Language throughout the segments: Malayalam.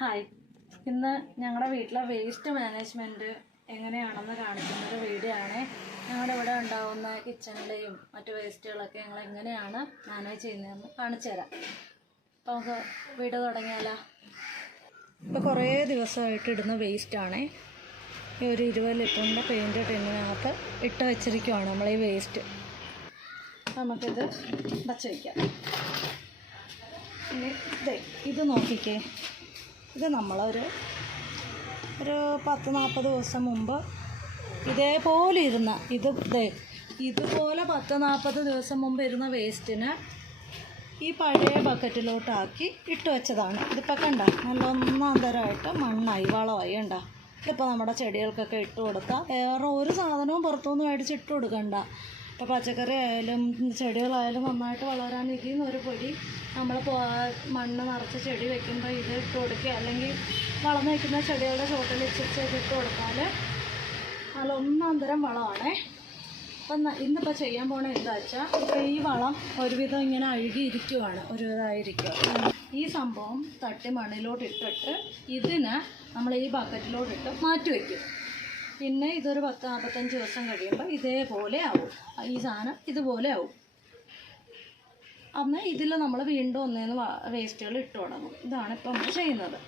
ഹായ് ഇന്ന് ഞങ്ങളുടെ വീട്ടിലെ വേസ്റ്റ് മാനേജ്മെന്റ് എങ്ങനെയാണെന്ന് കാണിക്കുന്ന ഒരു വീഡിയോ ആണ്. ഞങ്ങളുടെ ഇവിടെ ഉണ്ടാകുന്ന കിച്ചണിലെയും മറ്റു വേസ്റ്റുകളൊക്കെ ഞങ്ങൾ എങ്ങനെയാണ് മാനേജ് ചെയ്യുന്നതെന്ന് കാണിച്ചു തരാം. അപ്പോൾ നമുക്ക് വീട് തുടങ്ങിയാലോ? ഇപ്പോൾ കുറേ ദിവസമായിട്ട് ഇടുന്ന വേസ്റ്റാണ് ഈ ഒരു ഇരുപത് ലിറ്ററിന്റെ പെയിന്റ് ടിന്നിനകത്ത് ഇട്ട് വെച്ചിരിക്കുവാണ് നമ്മൾ ഈ വേസ്റ്റ് നമുക്കിത് വച്ച് വയ്ക്കാം ഇത് നോക്കിക്കേ. ഇത് നമ്മളൊരു ഒരു പത്ത് നാൽപ്പത് ദിവസം മുമ്പ് ഇതേപോലെ ഇരുന്ന ഇത് ഇതുപോലെ പത്ത് നാൽപ്പത് ദിവസം മുമ്പ് ഇരുന്ന വേസ്റ്റിന് ഈ പഴയ ബക്കറ്റിലോട്ടാക്കി ഇട്ട് വെച്ചതാണ്. ഇതിപ്പോൾ കണ്ട നല്ല ഒന്നാന്തരമായിട്ട് മണ്ണായി വളമായി കണ്ട. ഇതിപ്പോൾ നമ്മുടെ ചെടികൾക്കൊക്കെ ഇട്ട് കൊടുത്താൽ വേറെ ഒരു സാധനവും പുറത്തുനിന്ന് മേടിച്ച് ഇട്ട് കൊടുക്കണ്ട. ഇപ്പോൾ പച്ചക്കറി ആയാലും ചെടികളായാലും നന്നായിട്ട് വളരാനിരിക്കുന്ന ഒരു പൊടി നമ്മൾ മണ്ണ് നിറച്ച് ചെടി വെക്കുമ്പോൾ ഇത് ഇട്ട് കൊടുക്കുക. അല്ലെങ്കിൽ വളർന്നു നിൽക്കുന്ന ചെടികളുടെ ചോട്ടിൽ ഇച്ചിരി ഇട്ട് കൊടുത്താൽ നല്ല ഒന്നാന്തരം വളമാണേ. അപ്പം ഇന്നിപ്പോൾ ചെയ്യാൻ പോണ എന്താ വെച്ചാൽ ഇപ്പോൾ ഈ വളം ഒരുവിധം ഇങ്ങനെ അഴുകിയിരിക്കുവാണ് ഒരുവിധമായിരിക്കും. ഈ സംഭവം തട്ടി മണ്ണിലോട്ട് ഇട്ടിട്ട് ഇതിന് നമ്മൾ ഈ ബക്കറ്റിലോട്ടിട്ട് മാറ്റി വയ്ക്കും പിന്നെ ഇതൊരു പത്ത് നാൽപ്പത്തഞ്ച് ദിവസം കഴിയുമ്പോൾ ഇതേപോലെ ആവും. ഈ സാധനം ഇതുപോലെ ആവും. അന്ന് ഇതിൽ നമ്മൾ വീണ്ടും ഒന്നേന്ന് വേസ്റ്റുകൾ ഇട്ട് തുടങ്ങും. ഇതാണ് ഇപ്പം നമ്മൾ ചെയ്യുന്നത്.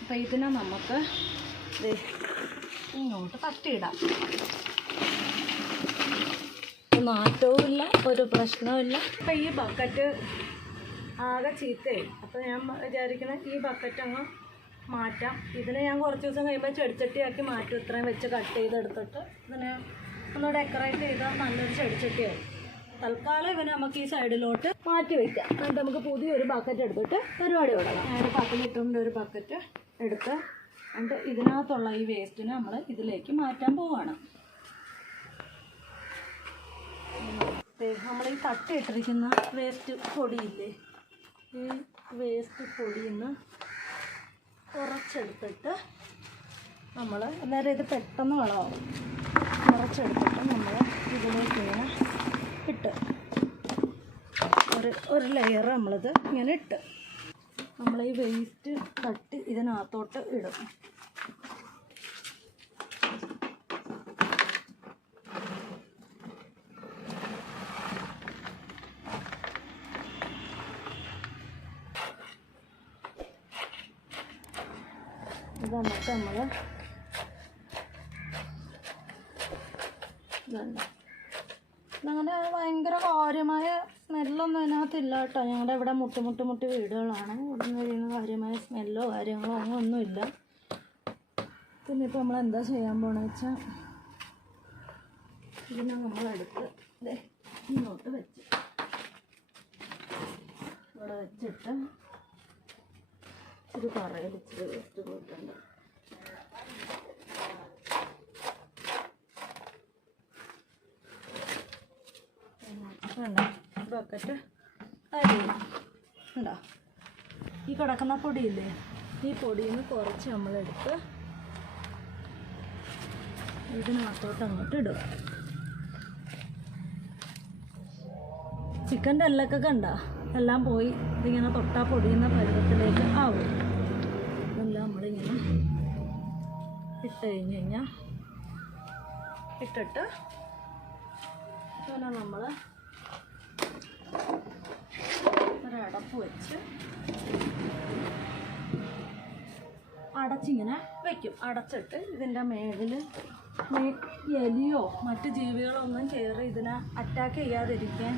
അപ്പം ഇതിനെ നമുക്ക് ഇങ്ങോട്ട് തട്ടിയിടാം. നാറ്റവും ഇല്ല ഒരു പ്രശ്നവുമില്ല. അപ്പം ഈ ബക്കറ്റ് ആകെ ചീത്തയായി. അപ്പോൾ ഞാൻ വിചാരിക്കുന്നത് ഈ ബക്കറ്റ് അങ്ങ് മാറ്റാം. ഇതിനെ ഞാൻ കുറച്ച് ദിവസം കഴിയുമ്പോൾ ചെടിച്ചട്ടിയാക്കി മാറ്റും. ഇത്രയും വെച്ച് കട്ട് ചെയ്തെടുത്തിട്ട് ഇതിനെ ഒന്ന് ഡെക്കറേറ്റ് ചെയ്താൽ നല്ലൊരു ചെടിച്ചട്ടിയാവും. തൽക്കാലം ഇവനെ നമുക്ക് ഈ സൈഡിലോട്ട് മാറ്റി വയ്ക്കാം എന്നിട്ട് നമുക്ക് പുതിയൊരു ബക്കറ്റ് എടുത്തിട്ട് പരിപാടി തുടങ്ങാം. ഒരു പത്ത് ലിറ്ററിന്റെ ഒരു ബക്കറ്റ് എടുത്ത് എന്നിട്ട് ഇതിനകത്തുള്ള ഈ വേസ്റ്റിനെ നമ്മൾ ഇതിലേക്ക് മാറ്റാൻ പോവുകയാണ് നമ്മൾ ഈ തട്ടിയിട്ടിരിക്കുന്ന വേസ്റ്റ് പൊടിയില്ലേ? ഈ വേസ്റ്റ് പൊടിയിൽ നിന്ന് കുറച്ചെടുത്തിട്ട് നമ്മൾ അന്നേരം ഇത് പെട്ടെന്ന് വളമാവും. കുറച്ചെടുത്തിട്ട് നമ്മൾ ഇതിലേക്ക് ഇങ്ങനെ ഇട്ട് ഒരു ഒരു ലെയർ നമ്മളിത് ഇങ്ങനെ ഇട്ട്. നമ്മൾ ഈ വേസ്റ്റ് തട്ടി ഇതിനകത്തോട്ട് ഇടും. ഇത് നമുക്ക് നമ്മൾ അങ്ങനെ ഭയങ്കര കാര്യമായ സ്മെല്ലൊന്നും അതിനകത്തില്ല കേട്ടോ. ഞങ്ങളുടെ ഇവിടെ മുട്ടി മുട്ടി മുട്ടി വീടുകളാണ്. ഇവിടെ കഴിയുന്ന കാര്യമായ സ്മെല്ലോ കാര്യങ്ങളോ അങ്ങനെ ഒന്നുമില്ല. പിന്നെ ഇപ്പോൾ നമ്മൾ എന്താ ചെയ്യാൻ പോണെന്ന് വെച്ചാൽ ഇതിനെ നമ്മളെടുത്ത് ഇങ്ങോട്ട് വെച്ച്. ഇവിടെ വെച്ചിട്ട് ഇച്ചിരി പറയിൽ ഇച്ചിരി വേസ്റ്റ് പോയിട്ടുണ്ട് വേണ്ട ബക്കറ്റ് അരി. ഉണ്ടോ ഈ കിടക്കുന്ന പൊടിയില്ലേ ഈ പൊടിയിൽ നിന്ന് കുറച്ച് നമ്മളെടുത്ത് ഇതിനകത്തോട്ട് അങ്ങോട്ട് ഇടുക. ചിക്കന്റെ എല്ലൊക്കെ കണ്ട? എല്ലാം പോയി ഇതിങ്ങനെ തൊട്ടാ പൊടിയുന്ന പരുവത്തിലേക്ക് ആവും. ഇതെല്ലാം നമ്മളിങ്ങനെ ഇട്ട് കഴിഞ്ഞ് കഴിഞ്ഞാൽ ഇട്ടിട്ട് പിന്നെ നമ്മൾ ഒരടപ്പ് വെച്ച് അടച്ചിങ്ങനെ വെക്കും. അടച്ചിട്ട് ഇതിന്റെ മേളിൽ എലിയോ മറ്റ് ജീവികളോ ഒന്നും കയറി ഇതിനെ അറ്റാക്ക് ചെയ്യാതിരിക്കാൻ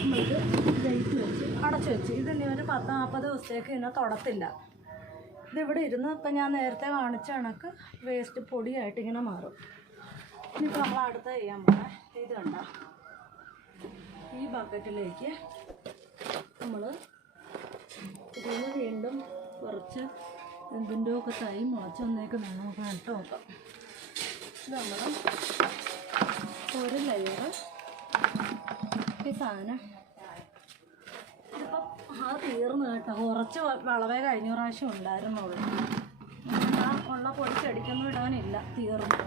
നമുക്ക് ലൈറ്റ് വെച്ച് അടച്ചു വെച്ച്. ഇതിനി ഒരു പത്ത് നാൽപ്പത് ദിവസത്തേക്ക് ഇതിനെ തൊടത്തില്ല. ഇതിവിടെ ഇരുന്ന് ഇപ്പം ഞാൻ നേരത്തെ കാണിച്ച കണക്ക് വേസ്റ്റ് പൊടിയായിട്ട് ഇങ്ങനെ മാറും. ഇനിയിപ്പോൾ നമ്മൾ അടുത്ത ചെയ്യാൻ പോണേ. ഇത് കണ്ട. ഈ ബക്കറ്റിലേക്ക് നമ്മൾ ഇതിന് വീണ്ടും കുറച്ച് എന്തിന്റെ ഒക്കെ തൈ മുളച്ച് വന്നേക്കുന്ന നമുക്ക് നട്ട് നോക്കാം. നമ്മൾ ഒരു ലെയർ ഈ സാധനം. ഇതിപ്പം ആ തീർന്നു കേട്ടോ. കുറച്ച് വളവേ കഴിഞ്ഞ പ്രാവശ്യം ഉണ്ടായിരുന്നുള്ളൂ. ആ ഉള്ള പൊടി ചെടിക്കൊന്നും ഇടാനില്ല തീർന്നു.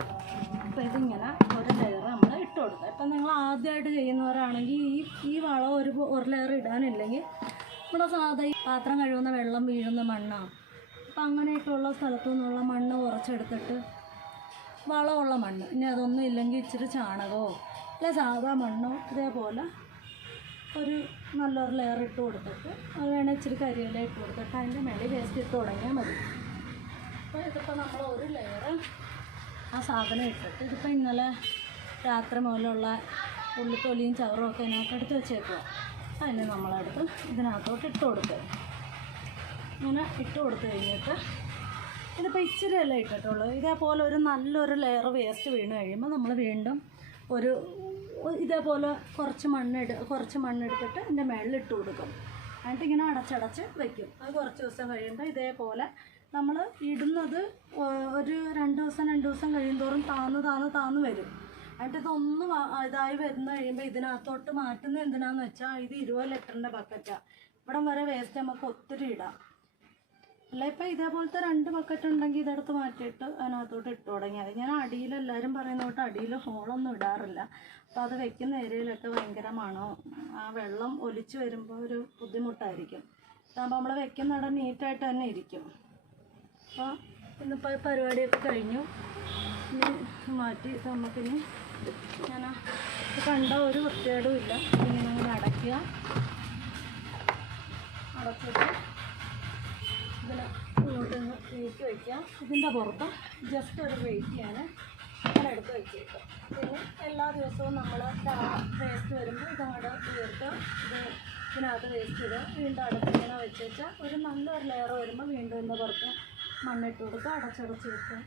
അപ്പോൾ ഇതിങ്ങനെ ഒരു ലെയർ നമ്മൾ ഇട്ട് കൊടുക്കുക ഇപ്പം നിങ്ങൾ ആദ്യമായിട്ട് ചെയ്യുന്നവരാണെങ്കിൽ ഈ ഈ വളം ഒരു ഒരു ലെയർ ഇടാനില്ലെങ്കിൽ നമ്മുടെ സാധാ ഈ പാത്രം കഴുകുന്ന വെള്ളം വീഴുന്ന മണ്ണാണ് അപ്പം അങ്ങനെയൊക്കെയുള്ള സ്ഥലത്തു നിന്നുള്ള മണ്ണ് കുറച്ചെടുത്തിട്ട് വളമുള്ള മണ്ണ്. ഇനി അതൊന്നും ഇല്ലെങ്കിൽ ഇച്ചിരി ചാണകമോ അല്ല സാധാ മണ്ണോ ഇതേപോലെ ഒരു നല്ലൊരു ലെയർ ഇട്ട് കൊടുത്തിട്ട് അത് വേണേൽ ഇച്ചിരി കരിയില ഇട്ട് കൊടുത്തിട്ട് അതിന്റെ മേളിൽ വേസ്റ്റ് ഇട്ട് തുടങ്ങിയാൽ മതി. അപ്പോൾ ഇതിപ്പോൾ നമ്മൾ ഒരു ലെയർ ആ സാധനം ഇട്ടിട്ട് ഇതിപ്പോൾ ഇന്നലെ രാത്രി മുതലുള്ള ഉള്ളിത്തൊലിയും ചവറും ഒക്കെ ഇതിനകത്ത് എടുത്ത് വെച്ചേക്കുക അതിന് നമ്മളെടുത്ത് ഇതിനകത്തോട്ട് ഇട്ട് കൊടുക്കുക. അങ്ങനെ ഇട്ട് കൊടുത്തു കഴിഞ്ഞിട്ട് ഇതിപ്പോൾ ഇച്ചിരി അല്ലേ ഇട്ടിട്ടുള്ളൂ. ഇതേപോലെ ഒരു നല്ലൊരു ലെയർ വേസ്റ്റ് വീണ് കഴിയുമ്പോൾ നമ്മൾ വീണ്ടും ഒരു ഇതേപോലെ കുറച്ച് മണ്ണെടു കുറച്ച് മണ്ണെടുത്തിട്ട് എന്റെ മേളിൽ ഇട്ട് കൊടുക്കും. എന്നിട്ട് ഇങ്ങനെ അടച്ചടച്ച് വയ്ക്കും അത് കുറച്ച് ദിവസം കഴിയുമ്പോൾ ഇതേപോലെ നമ്മൾ ഇടുന്നത് ഒരു രണ്ട് ദിവസം രണ്ട് ദിവസം കഴിയുമോറും താന്ന് താന്ന് താന്ന് വരും. എന്നിട്ട് ഇതൊന്ന് ഇതായി വരുന്ന കഴിയുമ്പോൾ ഇതിനകത്തോട്ട് മാറ്റുന്നത് എന്തിനാന്ന് വെച്ചാൽ ഇത് ഇരുപത് ലിറ്ററിന്റെ ബക്കറ്റാണ് ഇവിടം വരെ വേസ്റ്റ് നമുക്ക് ഒത്തിരി ഇടാം. അല്ല ഇപ്പം ഇതേപോലത്തെ രണ്ട് ബക്കറ്റ് ഉണ്ടെങ്കിൽ ഇതെടുത്ത് മാറ്റിയിട്ട് അതിനകത്തോട്ട് ഇട്ട് തുടങ്ങിയാൽ മതി ഞാൻ അടിയിൽ എല്ലാവരും പറയുന്ന തൊട്ട് അടിയിൽ ഹോളൊന്നും ഇടാറില്ല. അപ്പോൾ അത് വെക്കുന്ന ഏരിയയിലൊക്കെ ഭയങ്കര മണവും ആ വെള്ളം ഒലിച്ചു വരുമ്പോൾ ഒരു ബുദ്ധിമുട്ടായിരിക്കും. അതാകുമ്പോൾ നമ്മൾ വെക്കുന്നിട നീറ്റായിട്ട് തന്നെ ഇരിക്കും. അപ്പോൾ ഇന്നിപ്പോൾ പരിപാടി പരിപാടിയൊക്കെ കഴിഞ്ഞു. ഇനി മാറ്റി നമുക്കിനി ഞാൻ കണ്ട ഒരു വൃത്തികേടും ഇല്ല. ഇങ്ങനെ അടയ്ക്കുക അടച്ചിട്ട് ഇതിന് ഇങ്ങോട്ട് നീക്കി വയ്ക്കുക ഇതിന്റെ പുറത്ത് ജസ്റ്റ് ഒരു വെയിറ്റ് ചെയ്യാൻ അങ്ങനെ എടുത്ത് വെച്ചേക്കുക പിന്നെ എല്ലാ ദിവസവും നമ്മൾ വേസ്റ്റ് വരുമ്പോൾ ഇതങ്ങോട്ട് ഉയർത്ത് ഇത് ഇതിനകത്ത് വേസ്റ്റ് ഇടുക വീണ്ടും അടുത്ത് ഇങ്ങനെ വെച്ച് വെച്ചാൽ ഒരു നല്ലൊരു ലെയർ വരുമ്പോൾ വീണ്ടും ഇതിന്റെ പുറത്ത് മണ്ണിട്ട് കൊടുക്കുക അടച്ചടച്ച് വെക്കുക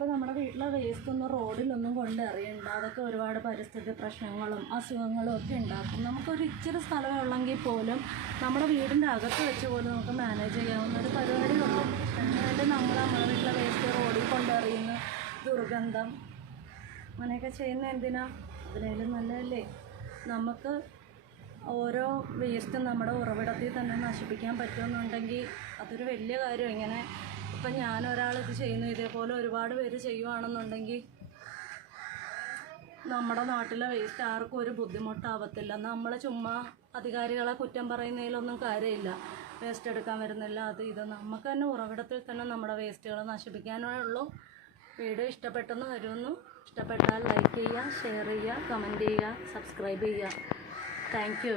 അപ്പോൾ നമ്മുടെ വീട്ടിലെ വേസ്റ്റ് ഒന്നും റോഡിലൊന്നും കൊണ്ടെറിയണ്ട അതൊക്കെ ഒരുപാട് പരിസ്ഥിതി പ്രശ്നങ്ങളും അസുഖങ്ങളും ഒക്കെ ഉണ്ടാക്കും. നമുക്കൊരു ഇച്ചിരി സ്ഥലമേ ഉള്ളെങ്കിൽ പോലും നമ്മുടെ വീടിന്റെ അകത്ത് വെച്ച് പോലും നമുക്ക് മാനേജ് ചെയ്യാവുന്ന ഒരു പരിപാടിയുള്ളൂ അതായത് നമ്മൾ നമ്മുടെ വീട്ടിലെ വേസ്റ്റ് റോഡിൽ കൊണ്ടെറിയുന്ന ദുർഗന്ധം അങ്ങനെയൊക്കെ ചെയ്യുന്ന എന്തിനാ? അതിനേലും നല്ലതല്ലേ? നമുക്ക് ഓരോ വേസ്റ്റും നമ്മുടെ ഉറവിടത്തിൽ തന്നെ നശിപ്പിക്കാൻ പറ്റുമെന്നുണ്ടെങ്കിൽ അതൊരു വലിയ കാര്യം. ഇങ്ങനെ ഇപ്പം ഞാൻ ഇത് ചെയ്യുന്നു. ഇതേപോലെ ഒരുപാട് പേര് ചെയ്യുവാണെന്നുണ്ടെങ്കിൽ നമ്മുടെ നാട്ടിലെ വേസ്റ്റ് ആർക്കും ഒരു ബുദ്ധിമുട്ടാവത്തില്ല. നമ്മൾ ചുമ്മാ അധികാരികളെ കുറ്റം പറയുന്നതിലൊന്നും കാര്യമില്ല. വേസ്റ്റ് എടുക്കാൻ വരുന്നില്ല അത് ഇത്. നമുക്ക് തന്നെ ഉറവിടത്തിൽ തന്നെ നമ്മുടെ വേസ്റ്റുകൾ നശിപ്പിക്കാനേ ഉള്ളൂ വീഡിയോ ഇഷ്ടപ്പെട്ടെന്ന് വരുമെന്നു ഇഷ്ടപ്പെട്ടാൽ ലൈക്ക് ചെയ്യുക ഷെയർ ചെയ്യുക കമന്റ് ചെയ്യുക സബ്സ്ക്രൈബ് ചെയ്യുക. Thank you